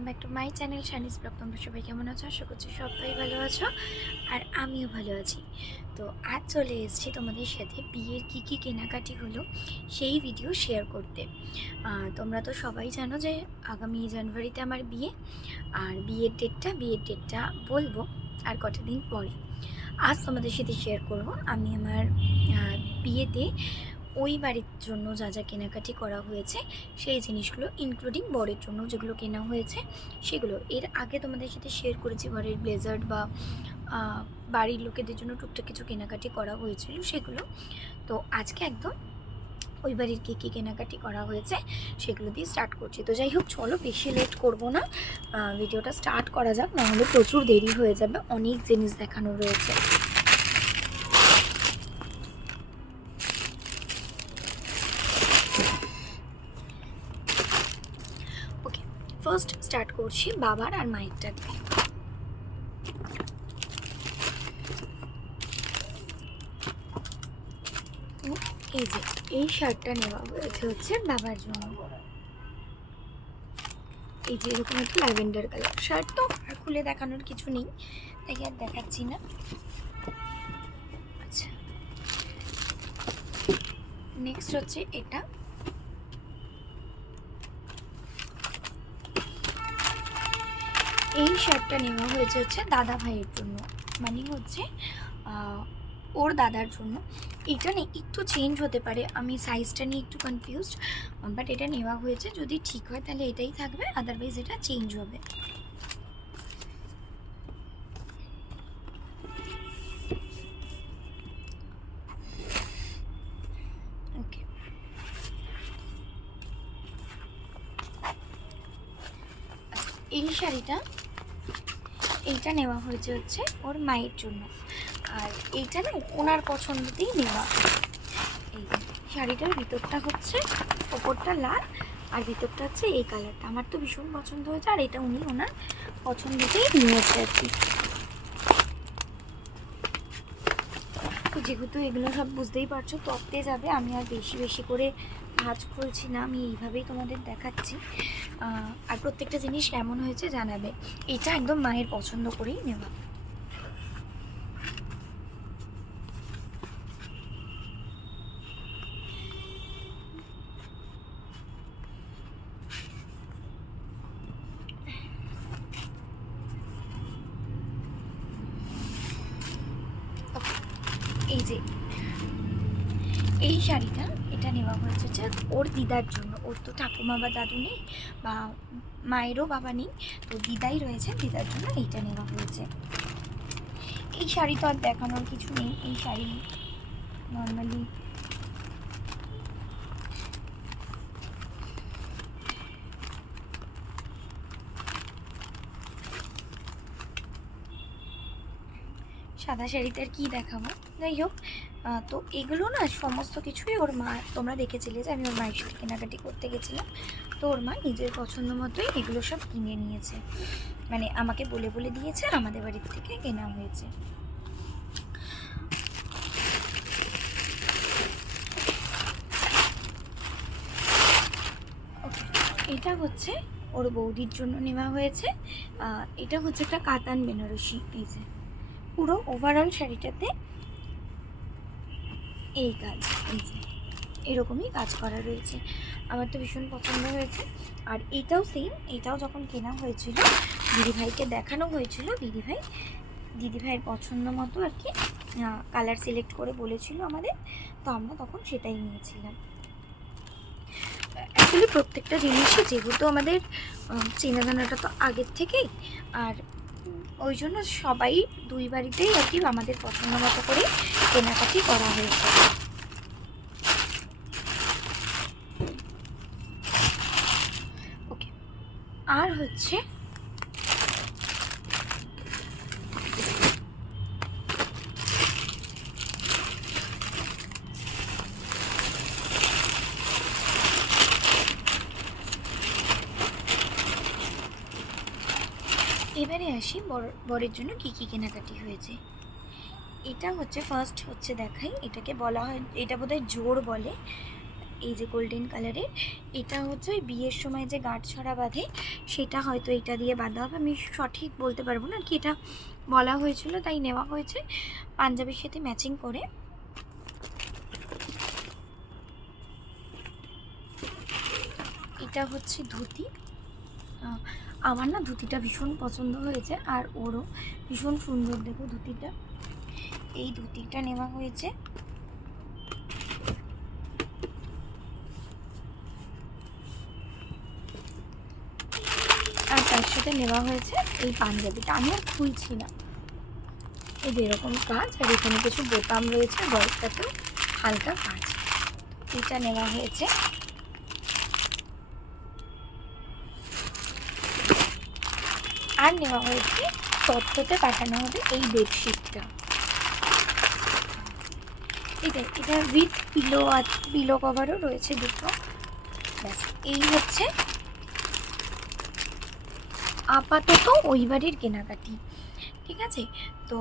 Welcome back to my channel শানিস blog. তোমরা সবাই কেমন আছো? আশা করছি সবাই ভালো আছো, আর আমিও ভালো আছি। তো আজ চলে এসেছি তোমাদের সাথে বিয়ের কী কেনাকাটি হলো সেই ভিডিও শেয়ার করতে। তোমরা তো সবাই জানো যে আগামী জানুয়ারিতে আমার বিয়ে, আর বিয়ের ডেটটা বলবো আর কটা দিন পরে। আজ তোমাদের সাথে শেয়ার করব আমি আমার বিয়েতে ওই বাড়ির জন্য যা যা কেনাকাটি করা হয়েছে সেই জিনিসগুলো, ইনক্লুডিং বরের জন্য যেগুলো কেনা হয়েছে সেগুলো। এর আগে তোমাদের সাথে শেয়ার করেছি ঘরের ব্লেজার বা বাড়ির লোকেদের জন্য টুকটাক কিছু কেনাকাটি করা হয়েছিল সেগুলো। তো আজকে একদম ওই বাড়ির কী কেনাকাটি করা হয়েছে সেগুলো দিয়ে স্টার্ট করছি। তো যাই হোক, চলো বেশি লেট করব না, ভিডিওটা স্টার্ট করা যাক, নাহলে প্রচুর দেরি হয়ে যাবে, অনেক জিনিস দেখানো রয়েছে। ওকে, ফার্স্ট স্টার্ট করছি বাবার আর মায়েরটা দিয়ে। এই যে এই শার্টটা নেওয়া হয়েছে হচ্ছে বাবার জন্য। এই যে এরকম একটা ল্যাভেন্ডার কালার শার্ট, তো আর খুলে দেখানোর কিছু নেই, তাই আর দেখাচ্ছি না। আচ্ছা, নেক্সট হচ্ছে এটা। এই শার্টটা নেওয়া হয়েছে হচ্ছে দাদা ভাইয়ের জন্য, মানে হচ্ছে ওর দাদার জন্য। এটা নিয়ে একটু চেঞ্জ হতে পারে, আমি সাইজটা নিয়ে একটু কনফিউজড, বাট এটা নেওয়া হয়েছে। যদি ঠিক হয় তাহলে এটাই থাকবে, আদারওয়াইজ এটা চেঞ্জ হবে। ওকে, এই শাড়িটা, এইটা নেওয়া হয়েছে হচ্ছে ওর মায়ের জন্য, আর এইটা না ওনার পছন্দতেই নেওয়া। এই শাড়িটার ভিতরটা হচ্ছে, ওপরটা লাল আর ভিতরটা হচ্ছে এই কালারটা। আমার তো ভীষণ পছন্দ হয়েছে, আর এটা উনি ওনার পছন্দতেই নিয়েছে আর কি। তো যেহেতু এগুলো সব বুঝতেই পারছো তত্ত্বে যাবে, আমি আর বেশি বেশি করে ভাঁজ খুলছি না, আমি এইভাবেই তোমাদের দেখাচ্ছি। আর প্রত্যেকটা জিনিস কেমন হয়েছে জানাবে। এটা একদম মায়ের পছন্দ করেই নেওয়া। এই যে এই শাড়িটা, এটা নেওয়া হয়েছে হচ্ছে ওর দিদার জন্য। ওর তো ঠাকুমা বা দাদু নেই, বা মায়েরও বাবা নেই, তো দিদাই রয়েছে, দিদার জন্য এইটা নেওয়া হয়েছে। এই শাড়ি তো আর দেখানোর কিছু নেই, এই শাড়ি নর্মালি সাদা শাড়িতে আর কী দেখাবো। যাই হোক, তো এগুলো না সমস্ত কিছুই ওর মা, তোমরা দেখেছিলে যে আমি ওর মায়ের সাথে কেনাকাটি করতে গেছিলাম, তো ওর মা নিজের পছন্দ মতোই এগুলো সব কিনে নিয়েছে, মানে আমাকে বলে বলে দিয়েছে, আমাদের বাড়ির থেকে কেনা হয়েছে। ওকে, এটা হচ্ছে ওর বৌদির জন্য নেওয়া হয়েছে। এটা হচ্ছে একটা কাতান বেনারসি। এই যে পুরো ওভারঅল শাড়িটাতে এই কাজ, এই যে এরকমই কাজ করা রয়েছে, আমার তো ভীষণ পছন্দ হয়েছে। আর এটাও সেম, এটাও যখন কেনা হয়েছিল দিদিভাইকে দেখানো হয়েছিল, দিদিভাইয়ের পছন্দ মতো আর কি কালার সিলেক্ট করে বলেছিল আমাদের, তো আমরা তখন সেটাই নিয়েছিলাম। অ্যাকচুয়ালি প্রত্যেকটা জিনিসই যেহেতু আমাদের চেনা জানাটা তো আগের থেকেই, আর ওই জন্য সবাই দুই বাড়িতেই আর কি আমাদের পছন্দ মতো করে কেনাকাটি করা হয়েছে। ওকে, আর হচ্ছে এবারে আসি বরের জন্য কী কী কেনাকাটি হয়েছে। এটা হচ্ছে ফার্স্ট হচ্ছে দেখাই, এটাকে বলা হয়, এটা বোধহয় জোড় বলে, এই যে গোল্ডেন কালারের, এটা হচ্ছে ওই বিয়ের সময় যে গাঁট ছড়া বাঁধে সেটা হয়তো এটা দিয়ে বাঁধা হবে, আমি সঠিক বলতে পারবো না, কি এটা বলা হয়েছিল তাই নেওয়া হয়েছে পাঞ্জাবির সাথে ম্যাচিং করে। এটা হচ্ছে ধুতি। আমার না ধুতিটা ভীষণ পছন্দ হয়েছে, আর ওরও ভীষণ সুন্দর, দেখো ধুতিটা। এই ধুতিটা নেওয়া হয়েছে। আর তার সাথে নেওয়া হয়েছে এই পাঞ্জাবিটা, আমি আর খুলছি না, এই এরকম কাজ, আর এখানে কিছু বোতাম রয়েছে, গলাটাতেও হালকা কাজ, এটা নেওয়া হয়েছে। আর নেওয়া হয়েছে তত্ত্বতে পাঠানো হবে এই বেডশিটটা, এটা উইথ পিলো, পিলো কভারও রয়েছে দুটো। ব্যাস, এই হচ্ছে আপাতত ওই বাড়ির কেনাকাটি। ঠিক আছে, তো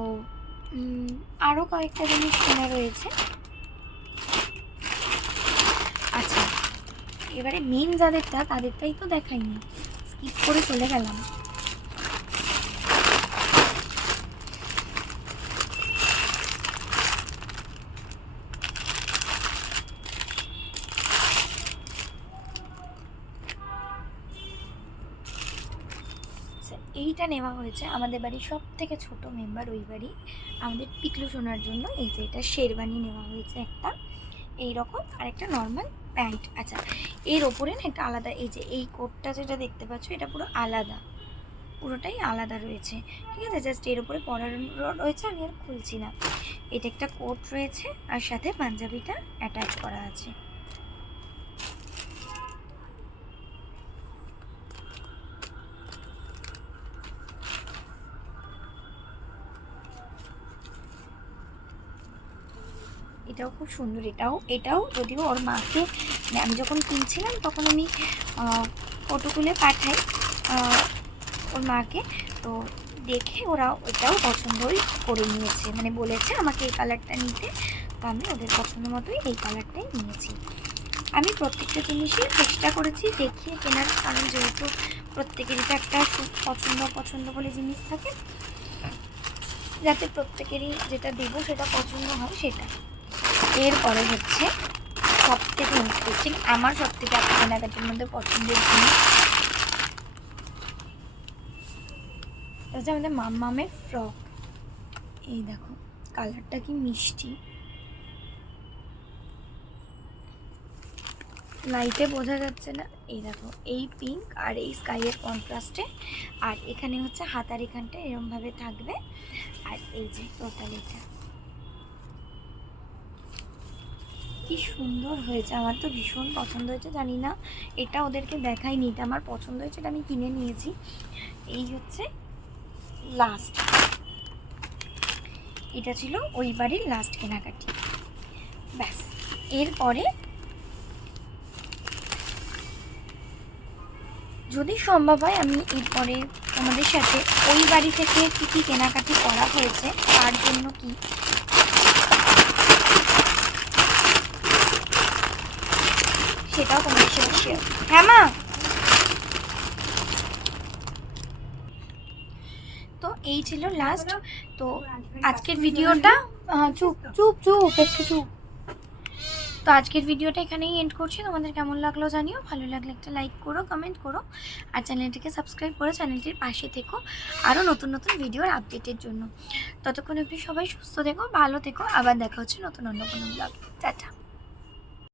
আরও কয়েকটা জিনিস কেনা রয়েছে। আচ্ছা, এবারে মেন যাদেরটা তাদেরটাই তো দেখাইনি, স্কিপ করে চলে গেলাম। এইটা নেওয়া হয়েছে আমাদের বাড়ির সব থেকে ছোট মেম্বার ওই বাড়ি, আমাদের পিকলু শোনার জন্য। এই যে এটা শেরবানি নেওয়া হয়েছে একটা এইরকম, আর একটা নর্মাল প্যান্ট। আচ্ছা, এর ওপরে না একটা আলাদা, এই যে এই কোটটা যেটা দেখতে পাচ্ছ এটা পুরো আলাদা, পুরোটাই আলাদা রয়েছে। ঠিক আছে, জাস্ট এর উপরে পরার রয়েছে, আমি আর খুলছি না। এটা একটা কোট রয়েছে, আর সাথে পাঞ্জাবিটা অ্যাটাচ করা আছে। এটাও খুব সুন্দর, এটাও যদিও ওর মাকে, আমি যখন কিনছিলাম তখন আমি ফটো তুলে পাঠাই ওর মাকে, তো দেখে ওরা ওটাও পছন্দই করে নিয়েছে, মানে বলেছে আমাকে এই কালারটা নিতে, তো আমি ওদের পছন্দ মতোই এই কালারটাই নিয়েছি। আমি প্রত্যেকটা জিনিসই চেষ্টা করেছি দেখিয়ে কেনার, কারণ যেহেতু প্রত্যেকেরই তো একটা পছন্দ বলে জিনিস থাকে, যাতে প্রত্যেকেরই যেটা দেবো সেটা পছন্দ হয় সেটা। এরপরে হচ্ছে সবথেকে ইন্টারেস্টিং, আমার সবথেকে একটা কেনাকাটির মধ্যে পছন্দের জিনিস হচ্ছে আমাদের মাম্মামের ফ্রক। এই দেখো কালারটা কি মিষ্টি, লাইটে বোঝা যাচ্ছে না। এই দেখো এই পিঙ্ক আর এই স্কাইয়ের কন্ট্রাস্টে, আর এখানে হচ্ছে হাতার এখানটা এরমভাবে থাকবে, আর এই যে টোটাল এটা কি সুন্দর হয়েছে, আমার তো ভীষণ পছন্দ হয়েছে। জানি না এটা ওদেরকে দেখাইনি, এটা আমার পছন্দ হয়েছে, এটা আমি কিনে নিয়েছি। এই হচ্ছে লাস্ট, এটা ছিল ওই বাড়ির লাস্ট কেনাকাটি। ব্যাস, এরপরে যদি সম্ভব হয় আমি এরপরে তোমাদের সাথে ওই বাড়ি থেকে কী কী কেনাকাটি করা হয়েছে, তার জন্য কি সেটাও তোমাদের সাথে শেয়ার। হ্যাঁ মা, তো এই ছিল লাস্ট। তো আজকের ভিডিওটা চুপ চুপ চুপ একটু চুপ। তো আজকের ভিডিওটা এখানেই এন্ড করছি। তোমাদের কেমন লাগলো জানিও, ভালো লাগলে একটা লাইক করো, কমেন্ট করো, আর চ্যানেলটিকে সাবস্ক্রাইব করে চ্যানেলটির পাশে থেকো আরও নতুন নতুন ভিডিওর আপডেটের জন্য। ততক্ষণ অবধি সবাই সুস্থ থেকো, ভালো থেকো, আবার দেখা হচ্ছে নতুন অন্য কোনো ব্লগে। টাটা।